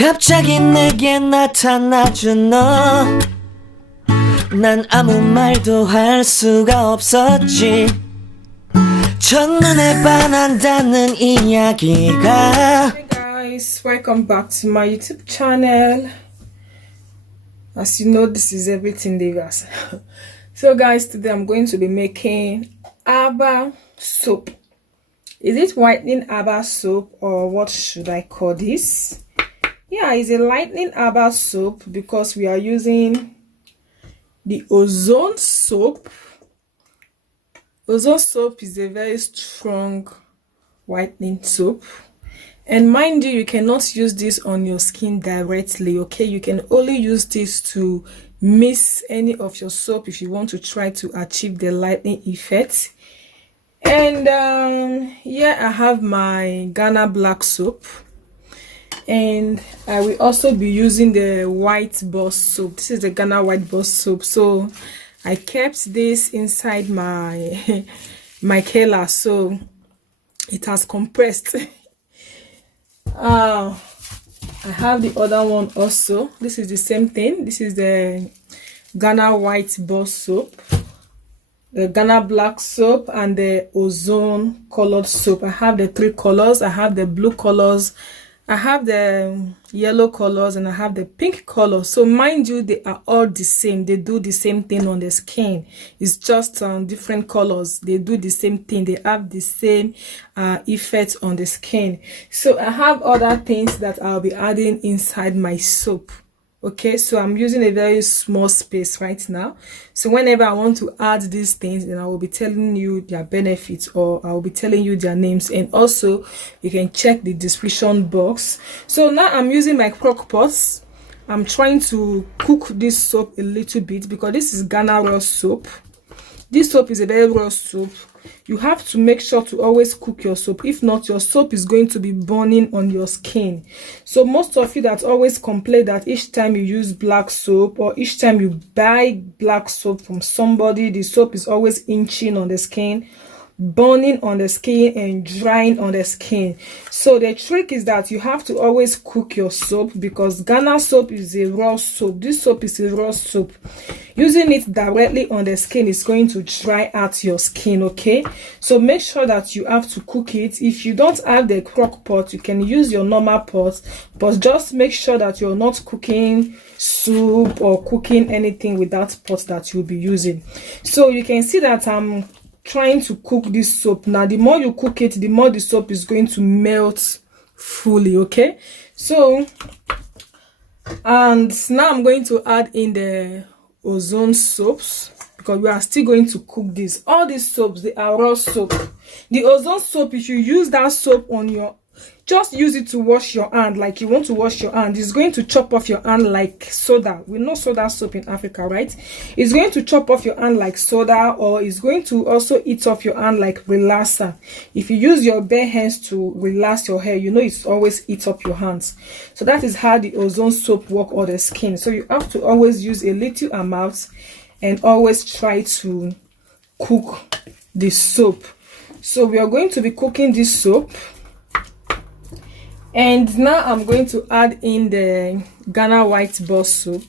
갑자기 내게 나타나준 너 난 아무 말도 할 수가 없었지 첫눈에 반한다는 이야기가 Hey guys, welcome back to my YouTube channel. As you know, this is everything Divas. So guys, today I'm going to be making Aba soap. Is it whitening Aba soap or what should I call this? Yeah, it's a lightening Aba soap because we are using the Ozone soap. Ozone soap is a very strong whitening soap, and mind you cannot use this on your skin directly, okay? You can only use this to mix any of your soap if you want to try to achieve the lightening effect. And yeah, I have my Ghana black soap, and I will also be using the white boss soap. This is the Ghana white boss soap, so I kept this inside my my keller, so it has compressed. I have the other one also. This is the same thing. This is the Ghana white boss soap, the Ghana black soap, and the Ozone colored soap. I have the three colors. I have the blue colors, I have the yellow colors, and I have the pink color. So mind you, they are all the same. They do the same thing on the skin. It's just different colors. They do the same thing. They have the same effect on the skin. So I have other things that I'll be adding inside my soap. Okay, so I'm using a very small space right now. So whenever I want to add these things, then I will be telling you their benefits, or I will be telling you their names, and also you can check the description box. So now I'm using my crock pots. I'm trying to cook this soap a little bit because this is Ghana raw soap. This soap is a very raw soap. You have to make sure to always cook your soap. If not, your soap is going to be burning on your skin. So most of you that always complain that each time you use black soap, or each time you buy black soap from somebody, the soap is always inching on the skin, burning on the skin, and drying on the skin. So the trick is that you have to always cook your soap, because Ghana soap is a raw soap. This soap is a raw soap. Using it directly on the skin is going to dry out your skin, okay? So make sure that you have to cook it. If you don't have the crock pot, you can use your normal pot, but just make sure that you're not cooking soup or cooking anything with that pot that you'll be using. So you can see that I'm trying to cook this soap. Now the more you cook it, the more the soap is going to melt fully, okay? So, and now I'm going to add in the Ozone soaps, because we are still going to cook this. All these soaps, they are raw soap. The Ozone soap, if you use that soap on your, just use it to wash your hand like you want to wash your hand. It's going to chop off your hand like soda. We know soda soap in Africa, right? It's going to chop off your hand like soda, or it's going to also eat off your hand like relaxer. If you use your bare hands to relax your hair, you know it's always eats up your hands. So that is how the Ozone soap work on the skin. So you have to always use a little amount and always try to cook the soap. So we are going to be cooking this soap. And now I'm going to add in the Ghana white boss soap.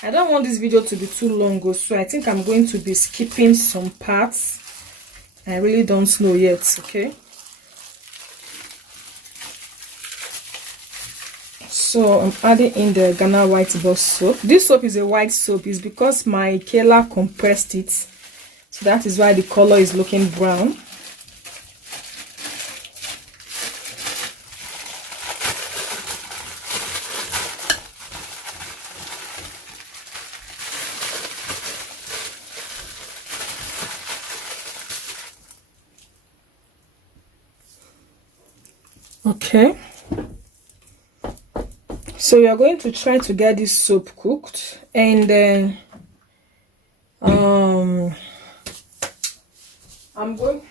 I don't want this video to be too long, so I think I'm going to be skipping some parts. I really don't know yet, okay? So I'm adding in the Ghana white boss soap. This soap is a white soap. It's because my keller compressed it, so that is why the color is looking brown. Okay, so we are going to try to get this soap cooked, and then I'm going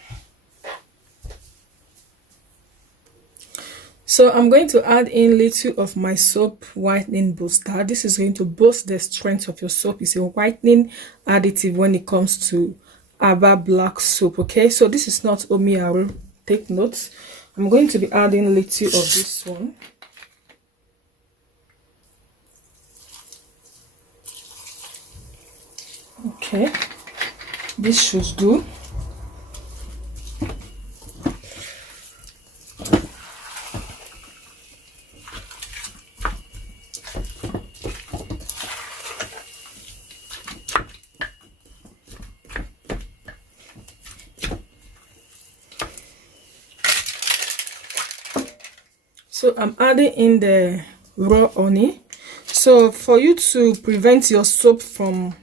to add in little of my soap whitening booster. This is going to boost the strength of your soap. It's a whitening additive when it comes to Aba black soap. Okay, so this is not omiaro, take notes. I'm going to be adding little of this one. Okay, this should do. So I'm adding in the raw honey. So for you to prevent your soap from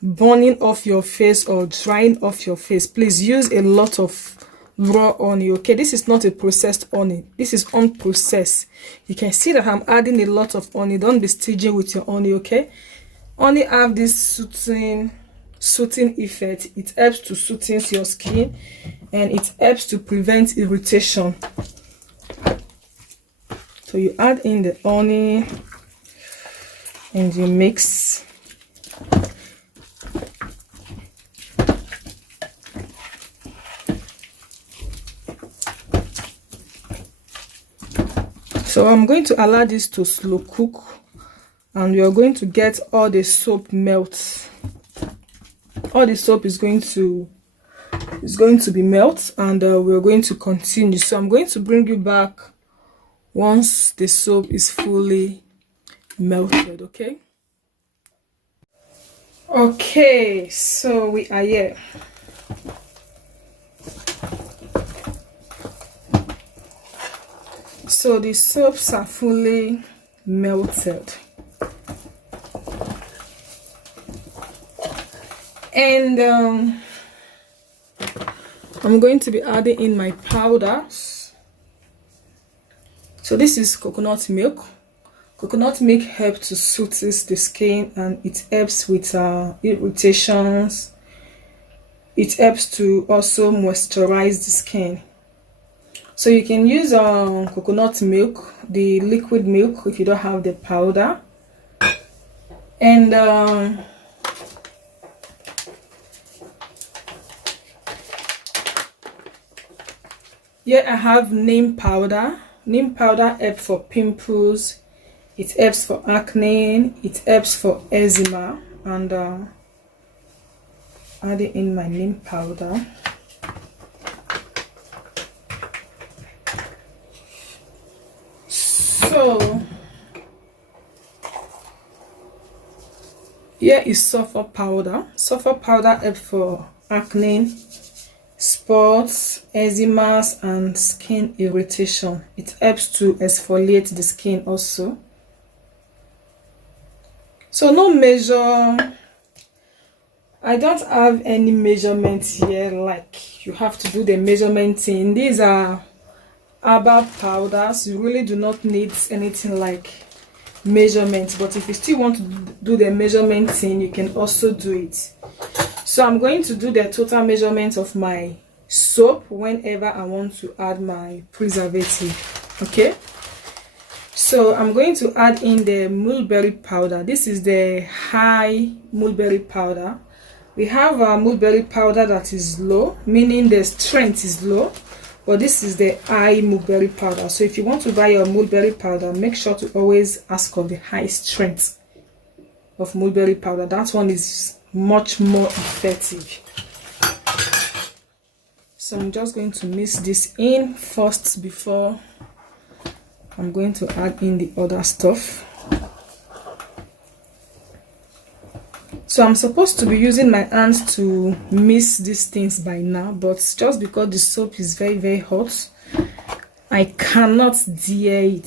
burning off your face or drying off your face, please use a lot of raw honey. Okay, this is not a processed honey, this is unprocessed. You can see that I'm adding a lot of honey. Don't be stingy with your honey. Okay, honey have this soothing effect. It helps to soothe your skin and it helps to prevent irritation. So you add in the honey and you mix. So I'm going to allow this to slow cook and we are going to get all the soap melt. All the soap is going to be melt, and we're going to continue. So I'm going to bring you back once the soap is fully melted. Okay, so we are here. So the soaps are fully melted, and I'm going to be adding in my powders. So this is coconut milk. Coconut milk helps to soothe the skin and it helps with irritations. It helps to also moisturize the skin. So you can use coconut milk, the liquid milk, if you don't have the powder. And here I have neem powder. Neem powder helps for pimples, it helps for acne, it helps for eczema. And adding in my neem powder. So here is sulphur powder. Sulphur powder helps for acne, spots, eczema, and skin irritation. It helps to exfoliate the skin also. So no measure, I don't have any measurements here like you have to do the measurement thing. These are herbal powders. You really do not need anything like measurement, but if you still want to do the measurement thing, you can also do it. So I'm going to do the total measurement of my soap whenever I want to add my preservative. Okay, so I'm going to add in the mulberry powder. This is the high mulberry powder. We have a mulberry powder that is low, meaning the strength is low, but this is the high mulberry powder. So if you want to buy your mulberry powder, make sure to always ask for the high strength of mulberry powder. That one is much more effective. So I'm just going to mix this in first before I'm going to add in the other stuff. So I'm supposed to be using my hands to mix these things by now, but just because the soap is very, very hot, I cannot dare it.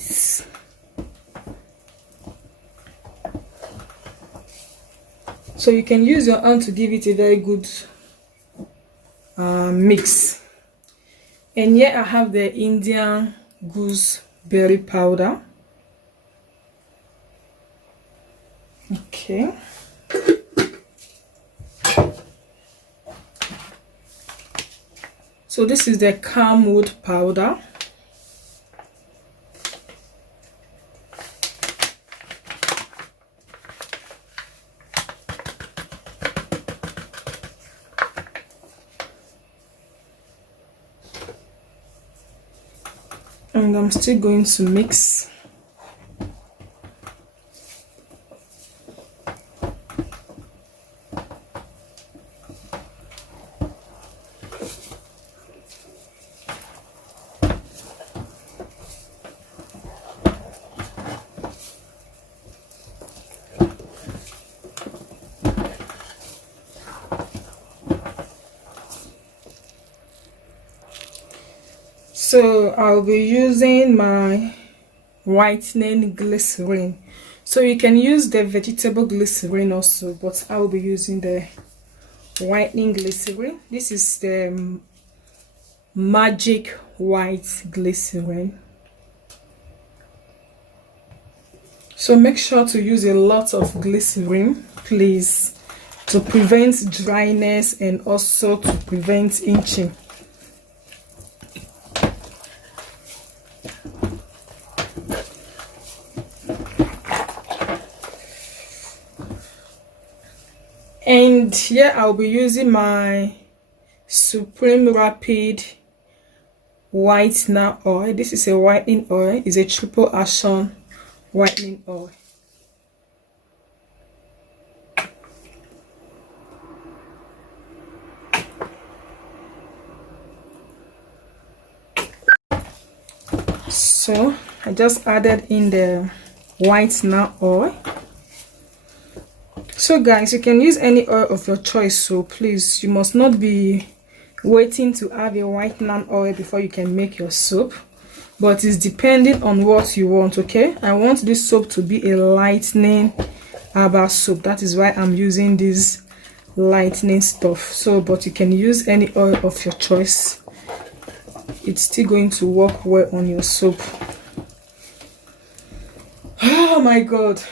So you can use your hand to give it a very good mix. And here I have the Indian gooseberry powder. Okay. So this is the camwood powder. And I'm still going to mix. So I'll be using my whitening glycerin. So you can use the vegetable glycerin also, but I will be using the whitening glycerin. This is the magic white glycerin. So make sure to use a lot of glycerin, please, to prevent dryness and also to prevent itching. And here I'll be using my Supreme Rapid Whitener oil. This is a whitening oil. It's a triple action whitening oil. So I just added in the whitener oil. So guys, you can use any oil of your choice, so please, you must not be waiting to have a whitening oil before you can make your soap, but it's depending on what you want. Okay, I want this soap to be a lightening herbal soap. That is why I'm using this lightening stuff. So but you can use any oil of your choice, it's still going to work well on your soap. Oh my god.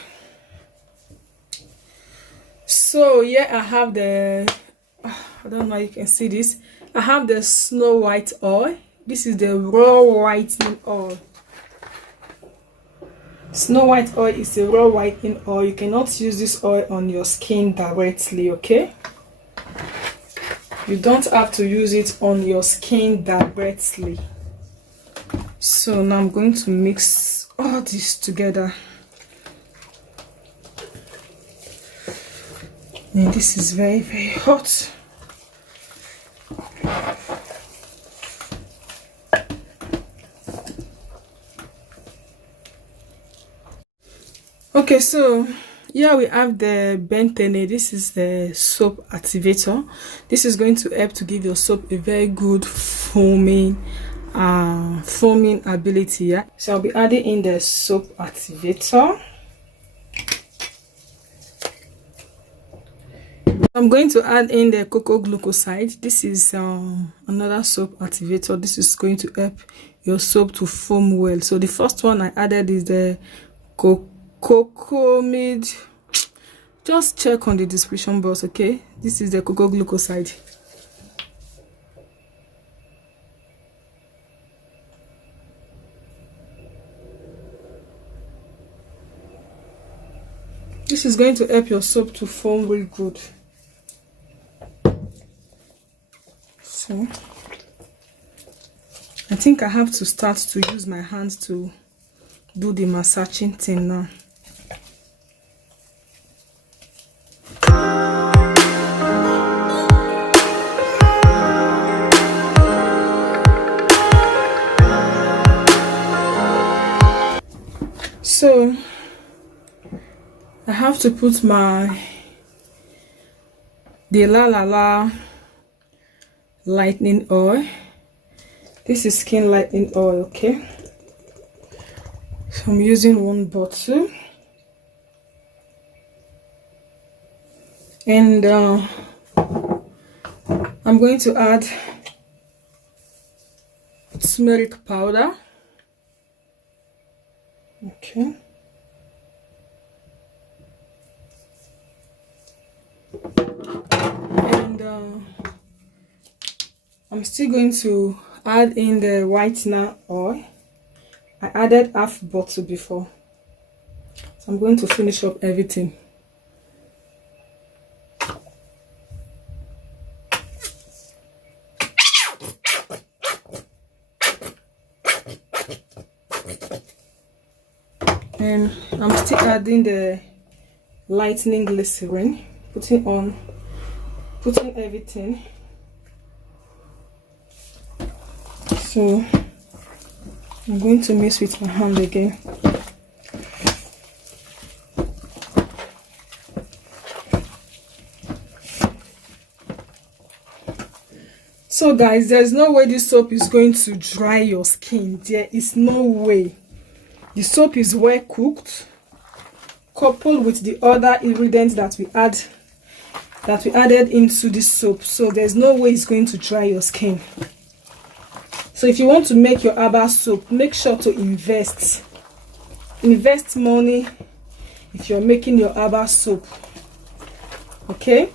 So yeah, I have the, I don't know if you can see this, I have the Snow White oil. This is the raw whitening oil. Snow White oil is a raw whitening oil. You cannot use this oil on your skin directly, okay? You don't have to use it on your skin directly. So now I'm going to mix all this together. And this is very, very hot. Okay, so here we have the bentene. This is the soap activator. This is going to help to give your soap a very good foaming ability. Yeah, so I'll be adding in the soap activator. I'm going to add in the coco glucoside. This is another soap activator. This is going to help your soap to foam well. So the first one I added is the coco mid. Just check on the description box, okay? This is the coco glucoside. This is going to help your soap to foam real good. So I think I have to start to use my hands to do the massaging thing now. So I have to put my La La lightening oil. This is skin lightening oil, okay? So I'm using one bottle, and I'm going to add turmeric powder. Okay. And I'm still going to add in the whitener oil. I added half bottle before, so I'm going to finish up everything. And I'm still adding the lightening glycerin, putting everything. So I'm going to mix with my hand again. So guys, there's no way this soap is going to dry your skin. There is no way. The soap is well cooked, coupled with the other ingredients that we added into this soap. So there's no way it's going to dry your skin. So if you want to make your herbal soap, make sure to invest money if you're making your herbal soap. Okay.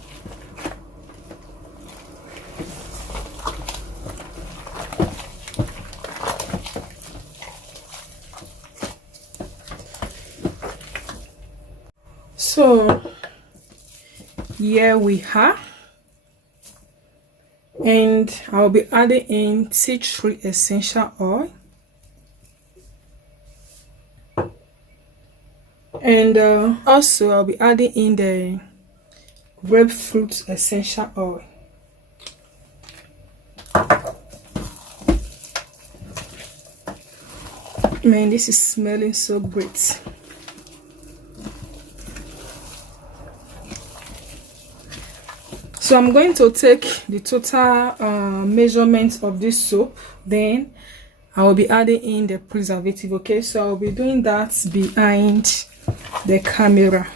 So here we are, and I'll be adding in tea tree essential oil, and also I'll be adding in the grapefruit essential oil. Man, this is smelling so great. So I'm going to take the total measurement of this soap, then I will be adding in the preservative. Okay, so I'll be doing that behind the camera.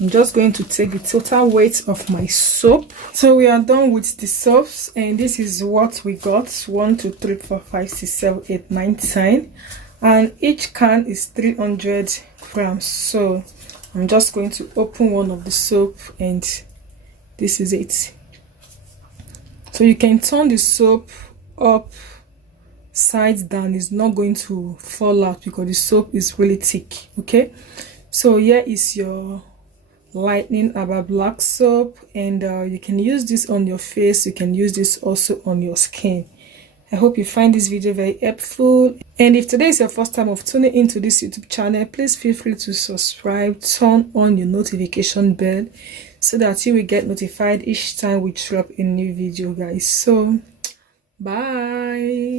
I'm just going to take the total weight of my soap. So we are done with the soaps, and this is what we got: 1 2 3 4 5 6 7 8 9 10, and each can is 300 grams. So I'm just going to open one of the soap, and this is it. So you can turn the soap up side down. It's not going to fall out because the soap is really thick. Okay, so here is your lightning herbal black soap, and you can use this on your face. You can use this also on your skin. I hope you find this video very helpful, and if today is your first time of tuning into this YouTube channel, please feel free to subscribe, turn on your notification bell so that you will get notified each time we drop a new video, guys. So bye.